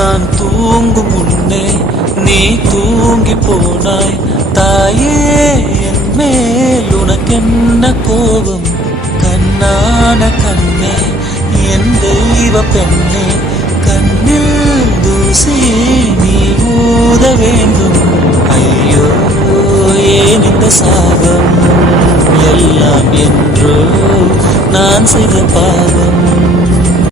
நான் தூங்கும் முன்னே நீ தூங்கி போனாய் தாயே, என் மேல் உனக்கென்ன கோபம்? கண்ணான கண்ணே, என் தெய்வ பெண்ணே, கண்ணில் தூசி நீ ஊத வேண்டும். ஐயோ ஏன் இந்த சாபம்? எல்லாம் என்றோ நான் செய்த பாவம்.